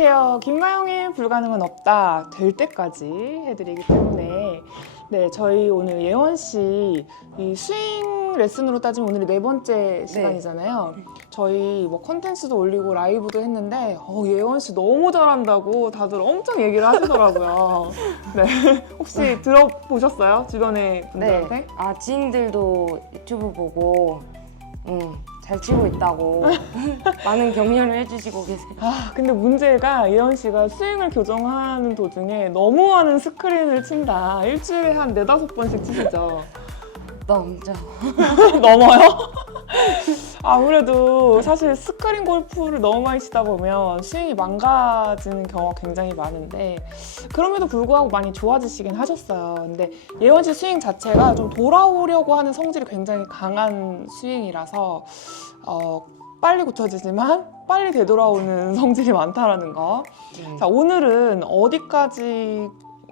안녕하세요. 김가영의 불가능은 없다. 될 때까지 해드리기 때문에 네 저희 오늘 예원 씨 이 스윙 레슨으로 따지면 오늘이 네 번째 시간이잖아요. 저희 뭐 컨텐츠도 올리고 라이브도 했는데 어, 예원 씨 너무 잘한다고 다들 엄청 얘기를 하시더라고요. 네 혹시 들어보셨어요? 주변에 분들한테? 네. 아 지인들도 유튜브 보고 음, 잘 치고 있다고 많은 격려를 해주시고 계세요. 아 근데 문제가 예원 씨가 스윙을 교정하는 도중에 너무 많은 스크린을 친다. 일주일에 한 네다섯 번씩 치시죠. 넘죠. 넘어요? 아무래도 사실 스크린 골프를 너무 많이 치다 보면 스윙이 망가지는 경우가 굉장히 많은데 그럼에도 불구하고 많이 좋아지시긴 하셨어요. 근데 예원 씨 스윙 자체가 좀 돌아오려고 하는 성질이 굉장히 강한 스윙이라서 어, 빨리 고쳐지지만 빨리 되돌아오는 성질이 많다라는 거. 음. 자 오늘은 어디까지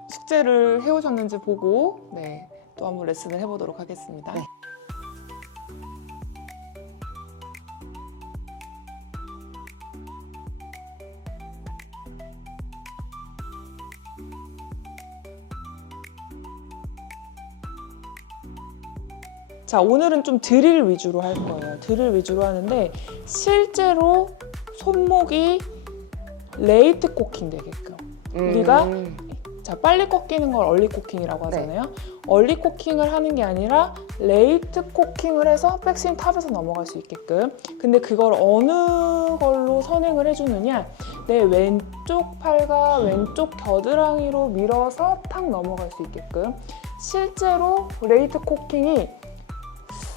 숙제를 해오셨는지 보고 네, 또 한번 레슨을 해보도록 하겠습니다. 네. 자 오늘은 좀 드릴 위주로 할 거예요. 드릴 위주로 하는데 실제로 손목이 레이트 코킹 되게끔 우리가 음. 자 빨리 꺾이는 걸 얼리 코킹이라고 하잖아요. 얼리 코킹을 하는 게 아니라 레이트 코킹을 해서 백스윙 탑에서 넘어갈 수 있게끔. 근데 그걸 어느 걸로 선행을 해주느냐? 내 왼쪽 팔과 왼쪽 겨드랑이로 밀어서 탁 넘어갈 수 있게끔. 실제로 레이트 코킹이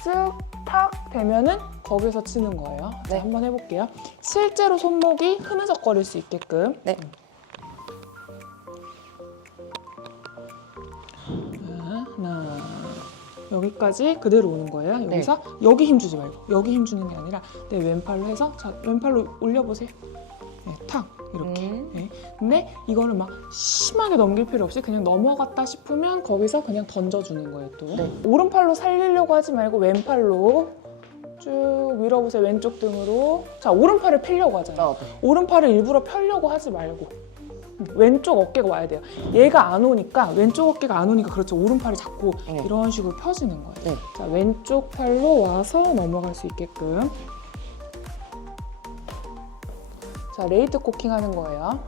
쓱탁 되면은 거기서 치는 거예요. 자, 네. 한번 해볼게요. 실제로 손목이 흐느적거릴 수 있게끔. 네. 하나 여기까지 그대로 오는 거예요. 네. 여기서 여기 힘 주지 말고 여기 힘 주는 게 아니라 내 왼팔로 해서 자 왼팔로 올려보세요. 네, 탁 이렇게. 음. 네. 근데 이거를 막 심하게 넘길 필요 없이 그냥 넘어갔다 싶으면 거기서 그냥 던져주는 거예요 또. 네. 오른팔로 살리려고 하지 말고 왼팔로 쭉 밀어보세요 왼쪽 등으로. 자 오른팔을 펴려고 하잖아요. 어, 네. 오른팔을 일부러 펴려고 하지 말고 왼쪽 어깨가 와야 돼요. 얘가 안 오니까 왼쪽 어깨가 안 오니까 그렇죠. 오른팔이 자꾸 네. 이런 식으로 펴지는 거예요. 네. 자 왼쪽 팔로 와서 넘어갈 수 있게끔. 자, 레이트 코킹 하는 거예요.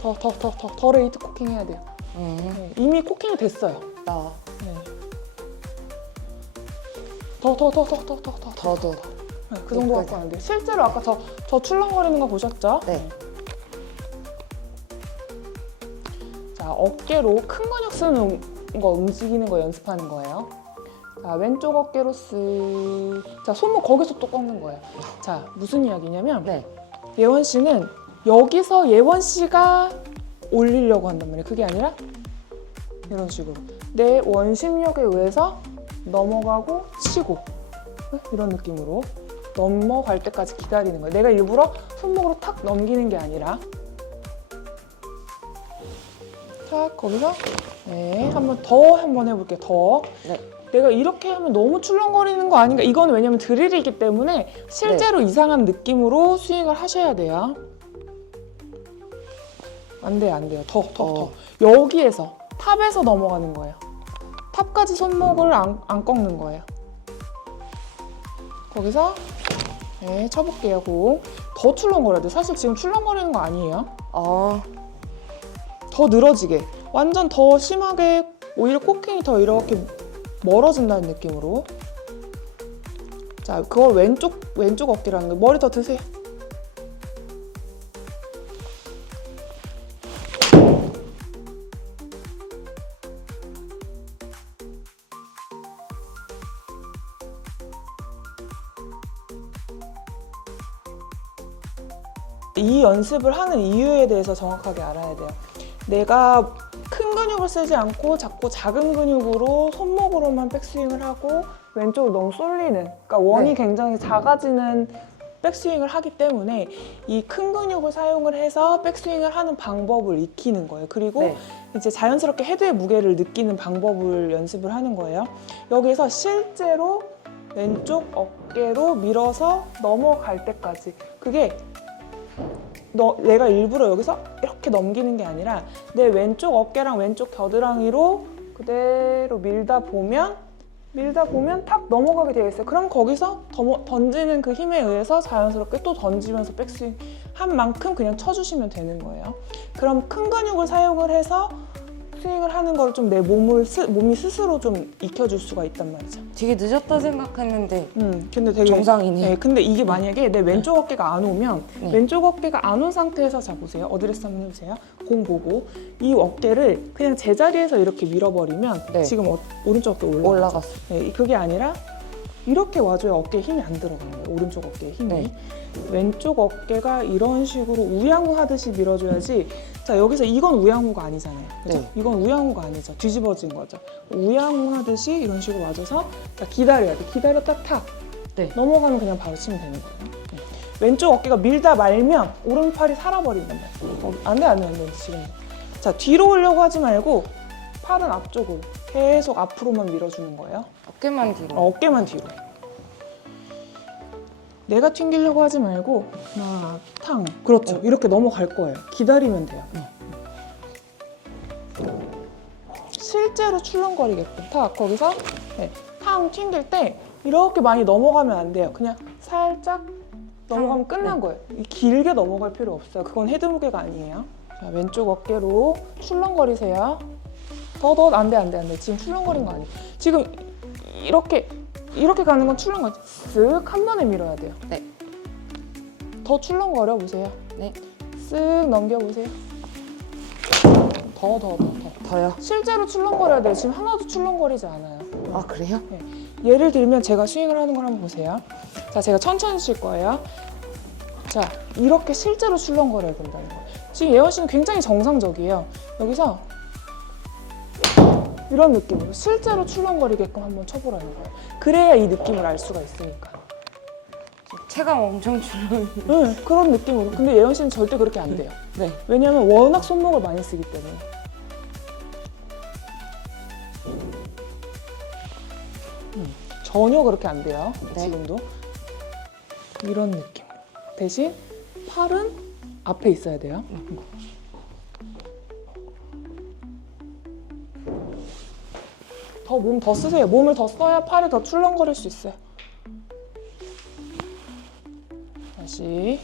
더, 더, 더, 더, 더 레이트 코킹 해야 돼요. 네, 이미 코킹이 됐어요. 나. 네. 더, 더, 더, 더, 더, 더, 더, 더. 더도. 네, 그 정도 갖고 안 돼. 실제로 아까 저, 저 출렁거리는 거 보셨죠? 네. 자, 어깨로 큰 근육 쓰는 거 움직이는 거 연습하는 거예요. 자, 왼쪽 어깨로 쓱. 자, 손목 거기서 또 꺾는 거예요. 자, 무슨 이야기냐면 네. 예원 씨는 여기서 예원 씨가 올리려고 한단 말이에요. 그게 아니라 이런 식으로 내 원심력에 의해서 넘어가고 치고 네? 이런 느낌으로 넘어갈 때까지 기다리는 거예요. 내가 일부러 손목으로 탁 넘기는 게 아니라 탁 거기서 네 한번 더 한 번 해볼게요. 더 네. 내가 이렇게 하면 너무 출렁거리는 거 아닌가? 이건 왜냐면 드릴이기 때문에 실제로 이상한 느낌으로 스윙을 하셔야 돼요. 안 돼요, 안 돼요. 더, 더, 어. 더. 여기에서 탑에서 넘어가는 거예요. 탑까지 손목을 안, 안 꺾는 거예요. 거기서 네, 쳐볼게요, 공. 더 출렁거려야 돼요. 사실 지금 출렁거리는 거 아니에요. 어. 더 늘어지게. 완전 더 심하게 오히려 코킹이 더 이렇게 멀어진다는 느낌으로. 자, 그걸 왼쪽 왼쪽 어깨라는 거. 머리 더 드세요. 이 연습을 하는 이유에 대해서 정확하게 알아야 돼요. 내가 큰 근육을 쓰지 않고 자꾸 작은 근육으로 손목으로만 백스윙을 하고 왼쪽으로 너무 쏠리는 그러니까 원이 네. 굉장히 작아지는 백스윙을 하기 때문에 이 큰 근육을 사용을 해서 백스윙을 하는 방법을 익히는 거예요. 그리고 네. 이제 자연스럽게 헤드의 무게를 느끼는 방법을 연습을 하는 거예요. 여기서 실제로 왼쪽 어깨로 밀어서 넘어갈 때까지 그게 너, 내가 일부러 여기서 이렇게 넘기는 게 아니라 내 왼쪽 어깨랑 왼쪽 겨드랑이로 그대로 밀다 보면 밀다 보면 탁 넘어가게 되어 있어요. 그럼 거기서 더- 던지는 그 힘에 의해서 자연스럽게 또 던지면서 백스윙 한 만큼 그냥 쳐주시면 되는 거예요. 그럼 큰 근육을 사용을 해서 스윙을 하는 걸좀내 몸을 스, 몸이 스스로 좀 익혀줄 수가 있단 말이죠. 되게 늦었다 생각했는데 음, 근데 되게 정상이네. 네, 근데 이게 만약에 내 왼쪽 어깨가 안 오면 네. 왼쪽 어깨가 안 온 상태에서 자 보세요. 어드레스 한번 해보세요. 공 보고 이 어깨를 그냥 제자리에서 이렇게 밀어버리면 네. 지금 어- 오른쪽 어깨 올라가죠. 올라갔어. 네, 그게 아니라 이렇게 와줘야 어깨에 힘이 안 들어가는 거예요. 오른쪽 어깨에 힘이. 네. 왼쪽 어깨가 이런 식으로 우양우 하듯이 밀어줘야지. 자 여기서 이건 우양우가 아니잖아요. 그죠? 네. 이건 우양우가 아니죠. 뒤집어진 거죠. 우양우 하듯이 이런 식으로 와줘서 자, 기다려야 돼. 기다렸다 탁. 네. 넘어가면 그냥 바로 치면 되는 거예요. 네. 왼쪽 어깨가 밀다 말면 오른팔이 살아버린단 말이에요. 어, 안 돼, 안 돼, 안 돼, 지금. 자, 뒤로 오려고 하지 말고 팔은 앞쪽으로 계속 앞으로만 밀어주는 거예요. 어깨만 뒤로. 어, 어깨만 뒤로. 내가 튕기려고 하지 말고 하나, 탕. 그렇죠. 이렇게 넘어갈 거예요. 기다리면 돼요. 실제로 출렁거리게끔 탁 거기서 네, 탕 튕길 때 이렇게 많이 넘어가면 안 돼요. 그냥 살짝 넘어가면 끝난 거예요. 이 길게 넘어갈 필요 없어요. 그건 헤드 무게가 아니에요. 자, 왼쪽 어깨로 출렁거리세요. 더, 더, 안 돼, 안 돼, 안 돼. 지금 출렁거린 거 아니에요. 지금 이렇게, 이렇게 가는 건 출렁거리. 쓱한 번에 밀어야 돼요. 네. 더 출렁거려 보세요. 네. 쓱 넘겨 보세요. 더, 더, 더, 더. 더요. 실제로 출렁거려야 돼요. 지금 하나도 출렁거리지 않아요. 아 그래요? 예를 들면 제가 스윙을 하는 걸 한번 보세요. 자, 제가 천천히 칠 거예요. 자, 이렇게 실제로 출렁거려야 된다는 거예요. 지금 예원 씨는 굉장히 정상적이에요. 여기서 이런 느낌으로 실제로 출렁거리게끔 한번 쳐보라는 거예요. 그래야 이 느낌을 알 수가 있으니까. 체감 엄청 줄어. 응, 그런 느낌으로. 근데 예원 씨는 절대 그렇게 안 돼요. 네. 왜냐면 워낙 손목을 많이 쓰기 때문에. 음, 전혀 그렇게 안 돼요. 네. 지금도. 이런 느낌. 대신 팔은 앞에 있어야 돼요. 더 몸 더 쓰세요. 몸을 더 써야 팔이 더 출렁거릴 수 있어요. 다시.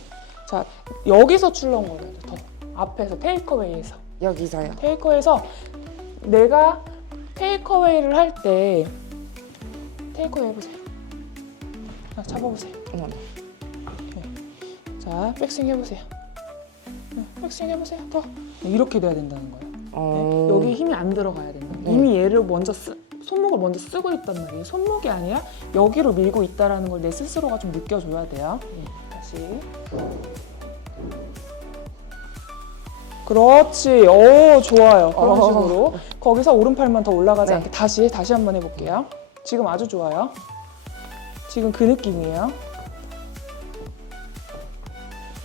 자, 여기서 출렁거려야 돼. 더. 앞에서 테이크어웨이에서. 여기서요. 테이크어웨이에서 내가 테이크어웨이를 할 때 테이크어웨이 해보세요. 자, 잡아보세요. 어머. 자, 백스윙 해보세요. 네, 백스윙 해보세요. 더. 네, 이렇게 돼야 된다는 거예요. 네, 어. 여기 힘이 안 들어가야 된다. 네. 이미 얘를 먼저 쓰, 손목을 먼저 쓰고 있단 말이에요. 손목이 아니라 여기로 밀고 있다라는 걸 내 스스로가 좀 느껴줘야 돼요. 네, 다시. 그렇지. 오, 좋아요. 그런 어. 식으로. 거기서 오른팔만 더 올라가지 네. 않게 다시, 다시 한번 해볼게요. 지금 아주 좋아요. 지금 그 느낌이에요.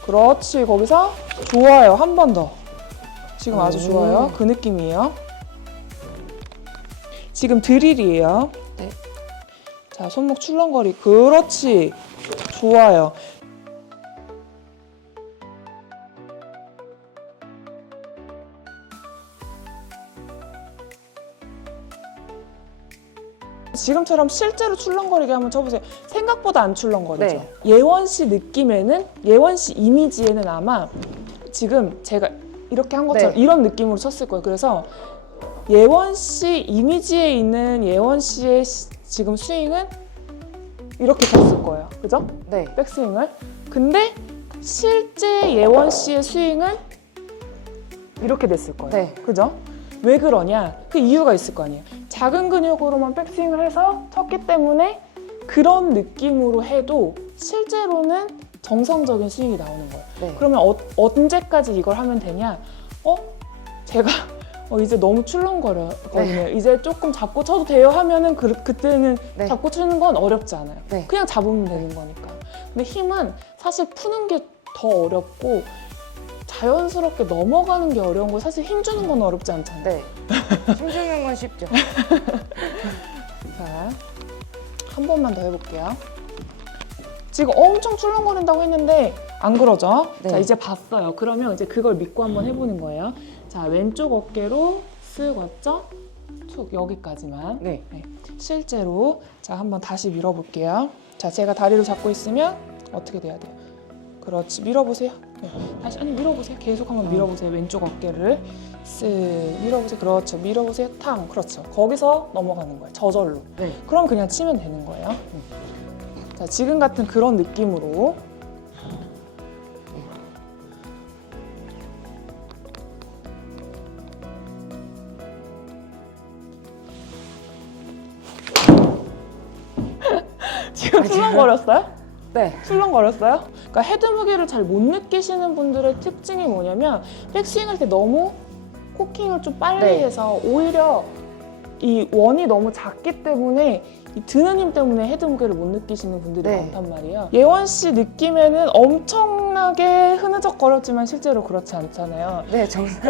그렇지. 거기서 좋아요. 한 번 더. 지금 아주 오. 좋아요. 그 느낌이에요. 지금 드릴이에요. 네. 자, 손목 출렁거리. 그렇지. 좋아요. 지금처럼 실제로 출렁거리게 한번 쳐보세요. 생각보다 안 출렁거리죠. 네. 예원 씨 느낌에는 예원 씨 이미지에는 아마 지금 제가 이렇게 한 것처럼 네. 이런 느낌으로 쳤을 거예요. 그래서 예원 씨 이미지에 있는 예원 씨의 시- 지금 스윙은 이렇게 쳤을 거예요. 그죠? 네. 백스윙을. 근데 실제 예원 씨의 스윙은 이렇게 됐을 거예요. 네. 그죠? 왜 그러냐? 그 이유가 있을 거 아니에요. 작은 근육으로만 백스윙을 해서 쳤기 때문에 그런 느낌으로 해도 실제로는 정상적인 스윙이 나오는 거예요. 네. 그러면 어, 언제까지 이걸 하면 되냐? 어? 제가 어, 이제 너무 출렁거려거든요. 이제 조금 잡고 쳐도 돼요 하면은 그, 그때는 네. 잡고 치는 건 어렵지 않아요. 네. 그냥 잡으면 되는 거니까. 근데 힘은 사실 푸는 게 더 어렵고 자연스럽게 넘어가는 게 어려운 거 사실 힘 주는 건 어렵지 않잖아요. 네. 힘주는 건 쉽죠. 자, 한 번만 더 해볼게요. 지금 엄청 출렁거린다고 했는데 안 그러죠? 네. 자, 이제 봤어요. 그러면 이제 그걸 믿고 한번 해보는 거예요. 자, 왼쪽 어깨로 쓱 왔죠? 툭 여기까지만. 네. 실제로 자 한번 다시 밀어볼게요. 자 제가 다리를 잡고 있으면 어떻게 돼야 돼요? 그렇지 밀어보세요. 네. 다시 아니 밀어보세요. 계속 한번 음. 밀어보세요. 왼쪽 어깨를 쓱 밀어보세요. 그렇죠. 밀어보세요. 탕 그렇죠. 거기서 넘어가는 거예요. 저절로. 네. 그럼 그냥 치면 되는 거예요. 음. 자 지금 같은 그런 느낌으로 지금 술렁거렸어요? 네. 술렁거렸어요? 그러니까 헤드 무게를 잘 못 느끼시는 분들의 특징이 뭐냐면 백스윙할 때 너무 코킹을 좀 빨리 네. 해서 오히려 이 원이 너무 작기 때문에 이 드는 힘 때문에 헤드 무게를 못 느끼시는 분들이 네. 많단 말이에요. 예원 씨 느낌에는 엄청나게 흐느적거렸지만 실제로 그렇지 않잖아요. 네, 정상.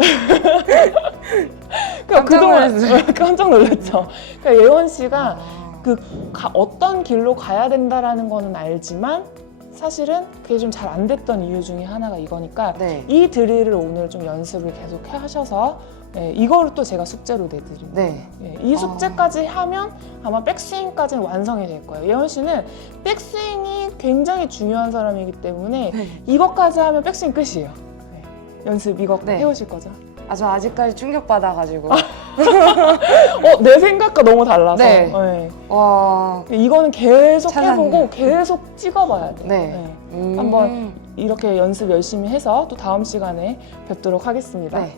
그러니까 그동안. 깜짝 놀랐죠. 그러니까 예원 씨가 아, 그 가- 어떤 길로 가야 된다라는 거는 알지만 사실은 그게 좀 잘 안 됐던 이유 중에 하나가 이거니까 네. 이 드릴을 오늘 좀 연습을 계속 하셔서 네, 이거를 또 제가 숙제로 내드립니다. 네. 예, 이 숙제까지 하면 아마 백스윙까지는 완성이 될 거예요. 예원 씨는 백스윙이 굉장히 중요한 사람이기 때문에 네. 이것까지 하면 백스윙 끝이에요. 네. 연습 이거 네. 해오실 거죠? 아, 저 아직까지 충격받아가지고. 어, 내 생각과 너무 달라서. 네. 네. 와. 이거는 계속 찾았네. 해보고 계속 찍어봐야 돼요. 네. 음. 한번 이렇게 연습 열심히 해서 또 다음 시간에 뵙도록 하겠습니다. 네.